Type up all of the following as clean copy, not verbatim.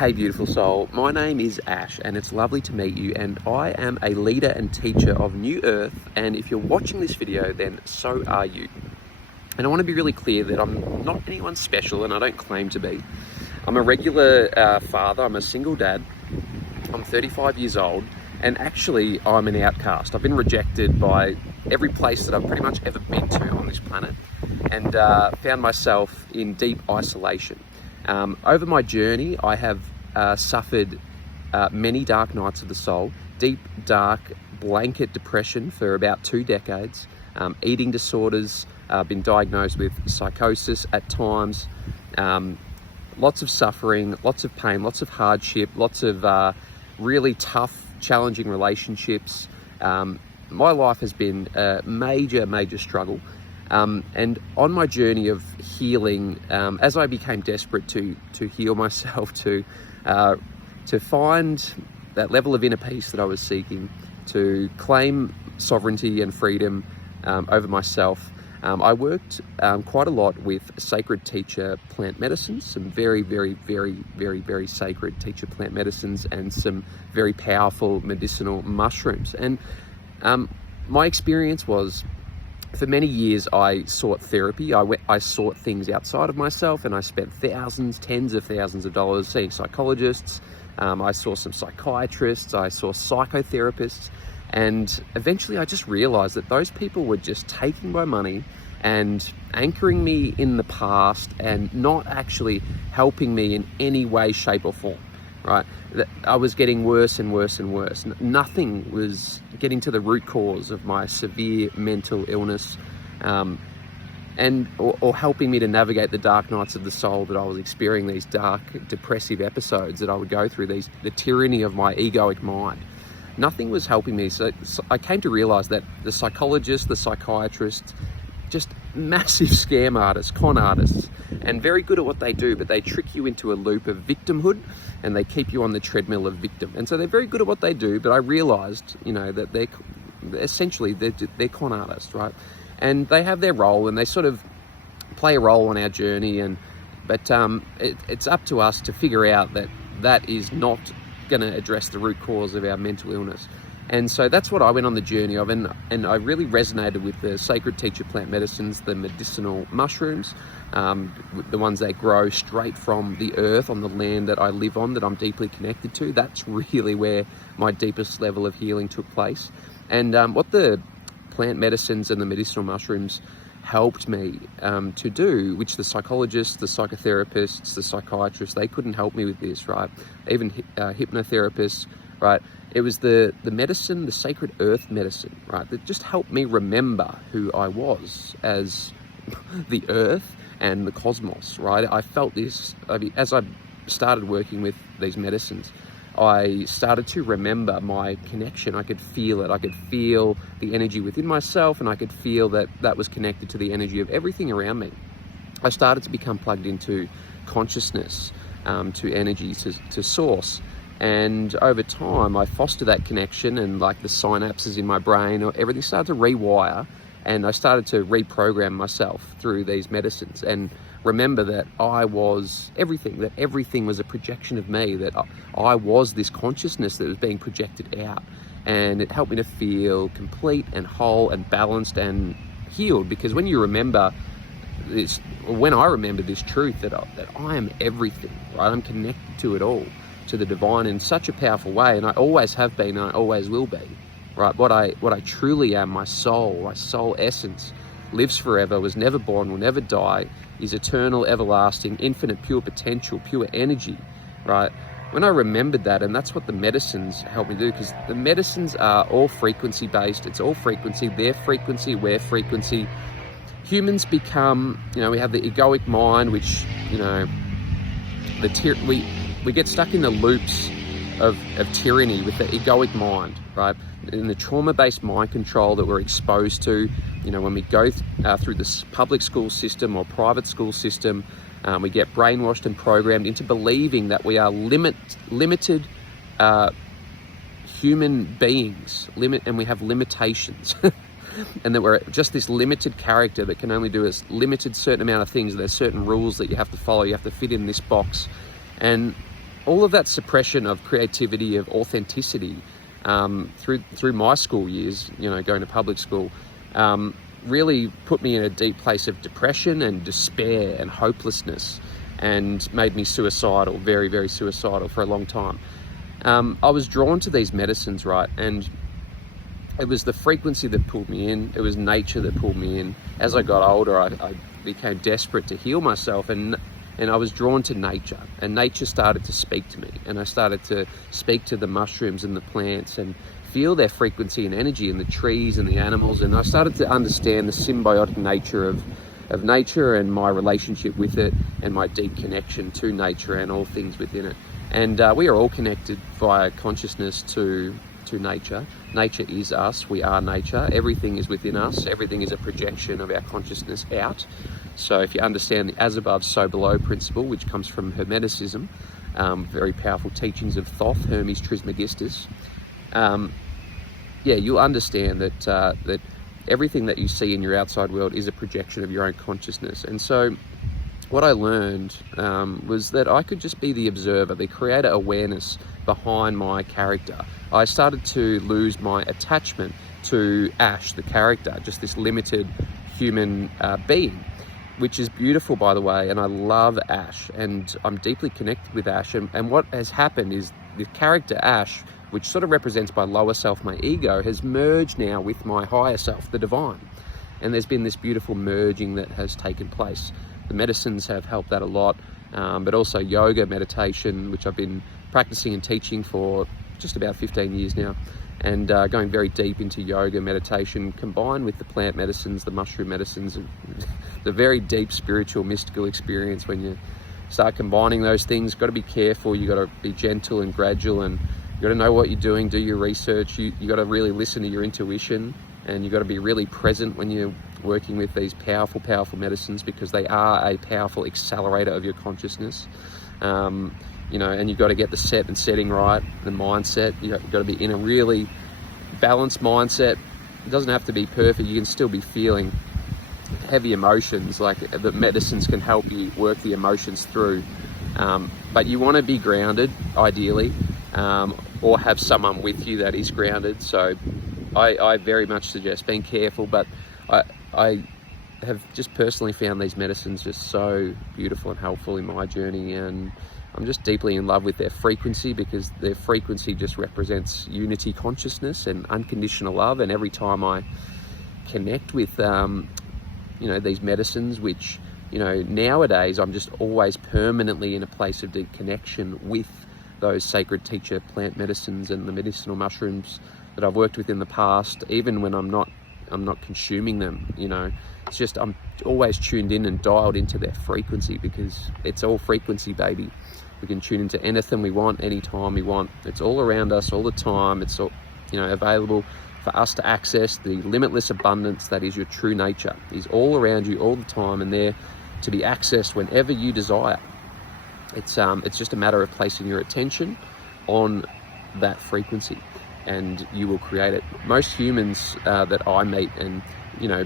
Hey beautiful soul, my name is Ash and it's lovely to meet you, and I am a leader and teacher of New Earth, and if you're watching this video then so are you. And I want to be really clear that I'm not anyone special and I don't claim to be. I'm a regular father, I'm a single dad, I'm 35 years old, and actually I'm an outcast. I've been rejected by every place that I've pretty much ever been to on this planet, and found myself in deep isolation. Over my journey, I have suffered many dark nights of the soul, deep, dark, blanket depression for about 2 decades, eating disorders, been diagnosed with psychosis at times, lots of suffering, lots of pain, lots of hardship, lots of really tough, challenging relationships. My life has been a major struggle. And on my journey of healing, as I became desperate to heal myself, to find that level of inner peace that I was seeking, to claim sovereignty and freedom over myself, I worked quite a lot with sacred teacher plant medicines, some very sacred teacher plant medicines, and some very powerful medicinal mushrooms. And my experience was, for many years, I sought therapy. I sought things outside of myself, and I spent thousands, tens of thousands of dollars seeing psychologists. I saw some psychiatrists, I saw psychotherapists, and eventually I just realized that those people were just taking my money and anchoring me in the past and not actually helping me in any way, shape or form. Right, I was getting worse and worse and worse. Nothing was getting to the root cause of my severe mental illness, or helping me to navigate the dark nights of the soul that I was experiencing, these dark, depressive episodes that I would go through, the tyranny of my egoic mind. Nothing was helping me. So I came to realize that the psychologists, the psychiatrists, just massive scam artists, con artists, and very good at what they do, but they trick you into a loop of victimhood and they keep you on the treadmill of victim. And so they're very good at what they do, but I realized, that they're essentially con artists, right? And they have their role and they sort of play a role on our journey, but it's up to us to figure out that is not going to address the root cause of our mental illness. And so that's what I went on the journey of, and I really resonated with the sacred teacher plant medicines, the medicinal mushrooms, the ones that grow straight from the earth on the land that I live on, that I'm deeply connected to. That's really where my deepest level of healing took place. And what the plant medicines and the medicinal mushrooms helped me to do, which the psychologists, the psychotherapists, the psychiatrists, they couldn't help me with this, right? Even hypnotherapists, right? It was the medicine, the sacred earth medicine, right, that just helped me remember who I was as the earth and the cosmos, right? I felt this, as I started working with these medicines, I started to remember my connection. I could feel it. I could feel the energy within myself, and I could feel that was connected to the energy of everything around me. I started to become plugged into consciousness, to energy, to source. And over time, I fostered that connection, and like the synapses in my brain, or everything started to rewire, and I started to reprogram myself through these medicines and remember that I was everything, that everything was a projection of me, that I was this consciousness that was being projected out. And it helped me to feel complete and whole and balanced and healed, because when you remember this, when I remember this truth that I am everything, right? I'm connected to it all, to the divine in such a powerful way, and I always have been and I always will be, right? What I truly am, my soul essence, lives forever, was never born, will never die, is eternal, everlasting, infinite, pure potential, pure energy, right? When I remembered that, and that's what the medicines help me do, because the medicines are all frequency based. It's all frequency, their frequency, we're frequency. Humans become, we have the egoic mind, which, we get stuck in the loops of tyranny with the egoic mind, right? In the trauma-based mind control that we're exposed to, when we go through this public school system or private school system, we get brainwashed and programmed into believing that we are limited human beings, and we have limitations. And that we're just this limited character that can only do a limited certain amount of things. There's certain rules that you have to follow. You have to fit in this box. And all of that suppression of creativity, of authenticity, through my school years, going to public school, really put me in a deep place of depression and despair and hopelessness, and made me suicidal, very, very suicidal for a long time. I was drawn to these medicines, right? And it was the frequency that pulled me in. It was nature that pulled me in. As I got older, I became desperate to heal myself, and I was drawn to nature, and nature started to speak to me, and I started to speak to the mushrooms and the plants and feel their frequency and energy in the trees and the animals, and I started to understand the symbiotic nature of nature and my relationship with it, and my deep connection to nature and all things within it. And we are all connected via consciousness to nature. Nature is us. We are nature. Everything is within us. Everything is a projection of our consciousness out. So if you understand the as above, so below principle, which comes from Hermeticism, very powerful teachings of Thoth, Hermes Trismegistus, you'll understand that everything that you see in your outside world is a projection of your own consciousness. And so what I learned was that I could just be the observer, the creator awareness behind my character. I started to lose my attachment to Ash, the character, just this limited human being, which is beautiful, by the way, and I love Ash, and I'm deeply connected with Ash. And what has happened is the character Ash, which sort of represents my lower self, my ego, has merged now with my higher self, the divine. And there's been this beautiful merging that has taken place. The medicines have helped that a lot, but also yoga, meditation, which I've been practicing and teaching for just about 15 years now, and going very deep into yoga, meditation, combined with the plant medicines, the mushroom medicines, and the very deep spiritual, mystical experience. When you start combining those things, got to be careful, you got to be gentle and gradual, and you got to know what you're doing, do your research, you got to really listen to your intuition, and you got to be really present when you're working with these powerful, powerful medicines, because they are a powerful accelerator of your consciousness. And you've got to get the set and setting right, the mindset. You've got to be in a really balanced mindset. It doesn't have to be perfect. You can still be feeling heavy emotions, like the medicines can help you work the emotions through. But you want to be grounded, ideally, or have someone with you that is grounded. So I very much suggest being careful, but I have just personally found these medicines just so beautiful and helpful in my journey, and I'm just deeply in love with their frequency, because their frequency just represents unity consciousness and unconditional love. And every time I connect with these medicines, which nowadays I'm just always permanently in a place of deep connection with those sacred teacher plant medicines and the medicinal mushrooms that I've worked with in the past, even when I'm not consuming them. It's just I'm always tuned in and dialed into their frequency, because it's all frequency, baby. We can tune into anything we want, anytime we want. It's all around us all the time. It's all available for us to access. The limitless abundance that is your true nature is all around you all the time, and there to be accessed whenever you desire. It's just a matter of placing your attention on that frequency, and you will create it. Most humans that I meet, and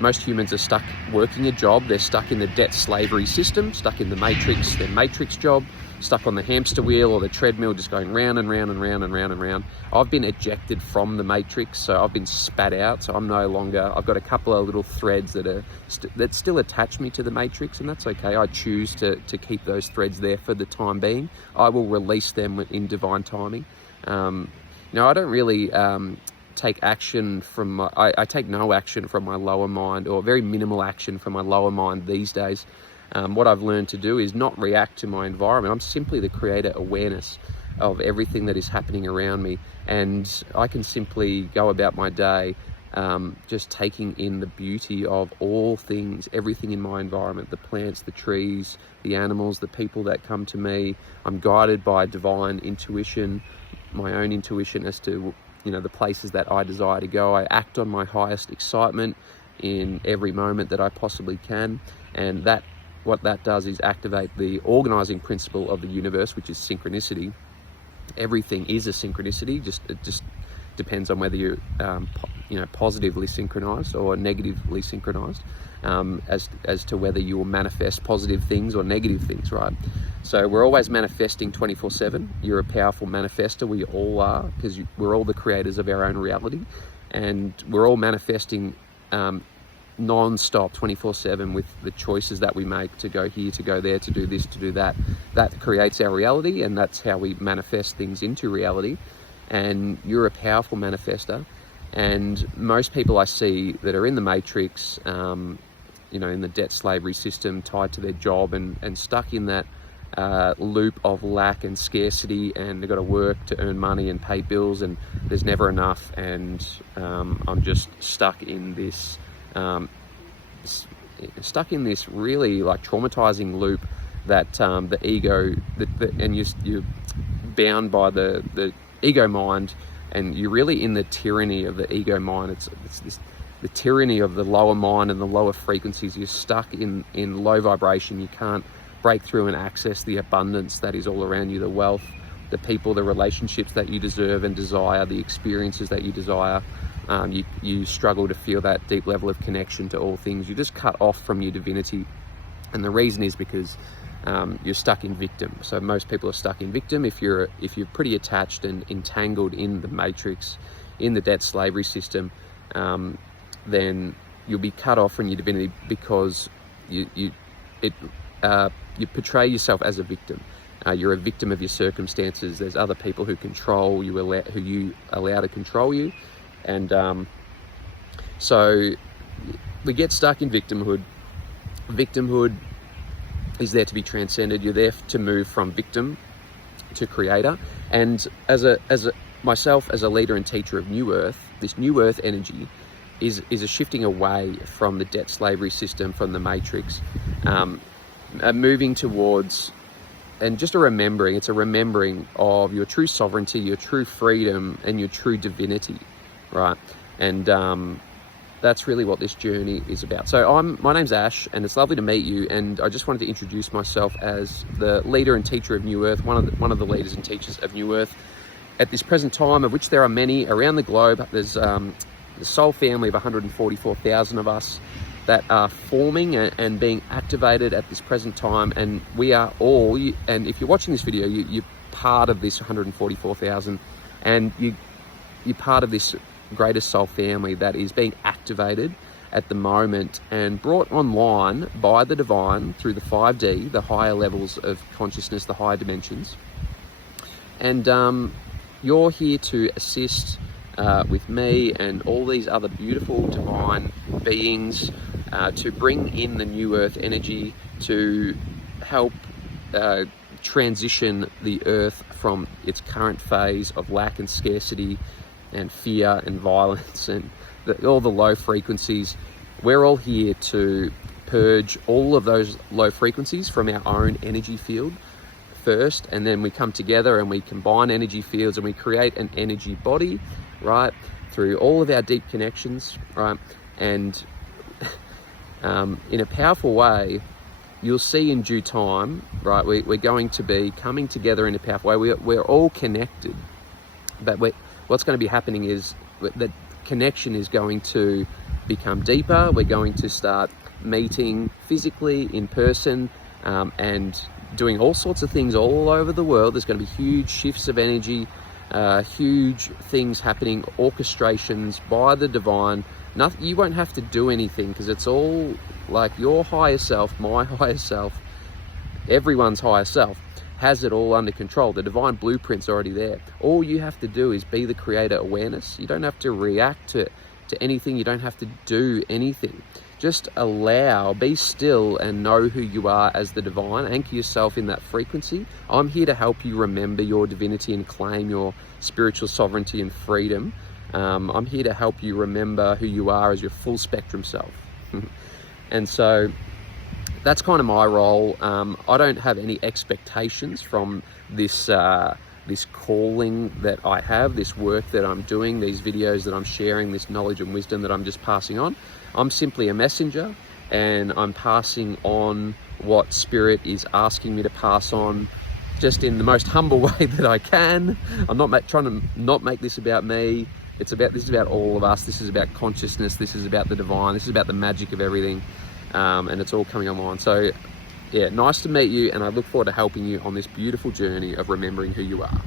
most humans are stuck working a job. They're stuck in the debt slavery system, stuck in the matrix, their matrix job, stuck on the hamster wheel or the treadmill, just going round and round and round and round and round. I've been ejected from the matrix, so I've been spat out. So I'm no longer, I've got a couple of little threads that still attach me to the matrix, and that's okay. I choose to keep those threads there for the time being. I will release them in divine timing. I don't really take action from I take no action from my lower mind, or very minimal action from my lower mind these days. What I've learned to do is not react to my environment. I'm simply the creator awareness of everything that is happening around me, and I can simply go about my day just taking in the beauty of all things, everything in my environment, the plants, the trees, the animals, the people that come to me. I'm guided by divine intuition, my own intuition as to the places that I desire to go. I act on my highest excitement in every moment that I possibly can, and what that does is activate the organizing principle of the universe, which is synchronicity. Everything is a synchronicity. depends on whether you're positively synchronized or negatively synchronized, as to whether you will manifest positive things or negative things, right? So we're always manifesting 24/7. You're a powerful manifester. We all are, because we're all the creators of our own reality, and we're all manifesting non-stop 24/7 with the choices that we make to go here, to go there, to do this, to do that. That creates our reality, and that's how we manifest things into reality. And you're a powerful manifester. And most people I see that are in the matrix, in the debt slavery system, tied to their job and stuck in that loop of lack and scarcity, and they've got to work to earn money and pay bills, and there's never enough, and I'm just stuck in this really like traumatizing loop that the ego, and you're bound by the ego mind, and you're really in the tyranny of the ego mind. It's the tyranny of the lower mind and the lower frequencies. You're stuck in low vibration. You can't break through and access the abundance that is all around you, the wealth, the people, the relationships that you deserve and desire, the experiences that you desire. You struggle to feel that deep level of connection to all things. You're just cut off from your divinity. And the reason is because you're stuck in victim. So most people are stuck in victim. If you're pretty attached and entangled in the matrix, in the debt slavery system, then you'll be cut off from your divinity, because you portray yourself as a victim. You're a victim of your circumstances. There's other people who control you, who you allow to control you, and so we get stuck in victimhood. Victimhood is there to be transcended. You're there to move from victim to creator. And as myself as a leader and teacher of New Earth, this New Earth energy is a shifting away from the debt slavery system, from the matrix, moving towards, and just it's a remembering of your true sovereignty, your true freedom, and your true divinity, right? And that's really what this journey is about. So my name's Ash, and it's lovely to meet you. And I just wanted to introduce myself as the leader and teacher of New Earth, one of the leaders and teachers of New Earth at this present time, of which there are many around the globe. There's the soul family of 144,000 of us that are forming and being activated at this present time, and we are all. And if you're watching this video, you're part of this 144,000, and you're part of this greatest soul family that is being activated at the moment and brought online by the divine through the 5D, the higher levels of consciousness, the higher dimensions. And you're here to assist with me and all these other beautiful divine beings to bring in the New Earth energy to help transition the Earth from its current phase of lack and scarcity and fear and violence and all the low frequencies. We're all here to purge all of those low frequencies from our own energy field first, and then we come together and we combine energy fields and we create an energy body, right, through all of our deep connections, right? And in a powerful way, you'll see in due time, right, we're going to be coming together in a powerful way. We're all connected, but what's going to be happening is that connection is going to become deeper. We're going to start meeting physically in person and doing all sorts of things all over the world. There's going to be huge shifts of energy, huge things happening, orchestrations by the divine. Nothing, you won't have to do anything, because it's all like your higher self, my higher self, everyone's higher self has it all under control. The divine blueprint's already there. All you have to do is be the creator awareness. You don't have to react to anything. You don't have to do anything. Just allow, be still, and know who you are as the divine. Anchor yourself in that frequency. I'm here to help you remember your divinity and claim your spiritual sovereignty and freedom. I'm here to help you remember who you are as your full spectrum self. And so that's kind of my role. I don't have any expectations from this calling that I have, this work that I'm doing, these videos that I'm sharing, this knowledge and wisdom that I'm just passing on. I'm simply a messenger, and I'm passing on what Spirit is asking me to pass on, just in the most humble way that I can. I'm not trying to not make this about me. This is about all of us. This is about consciousness. This is about the divine. This is about the magic of everything. And it's all coming online. So yeah, nice to meet you, and I look forward to helping you on this beautiful journey of remembering who you are.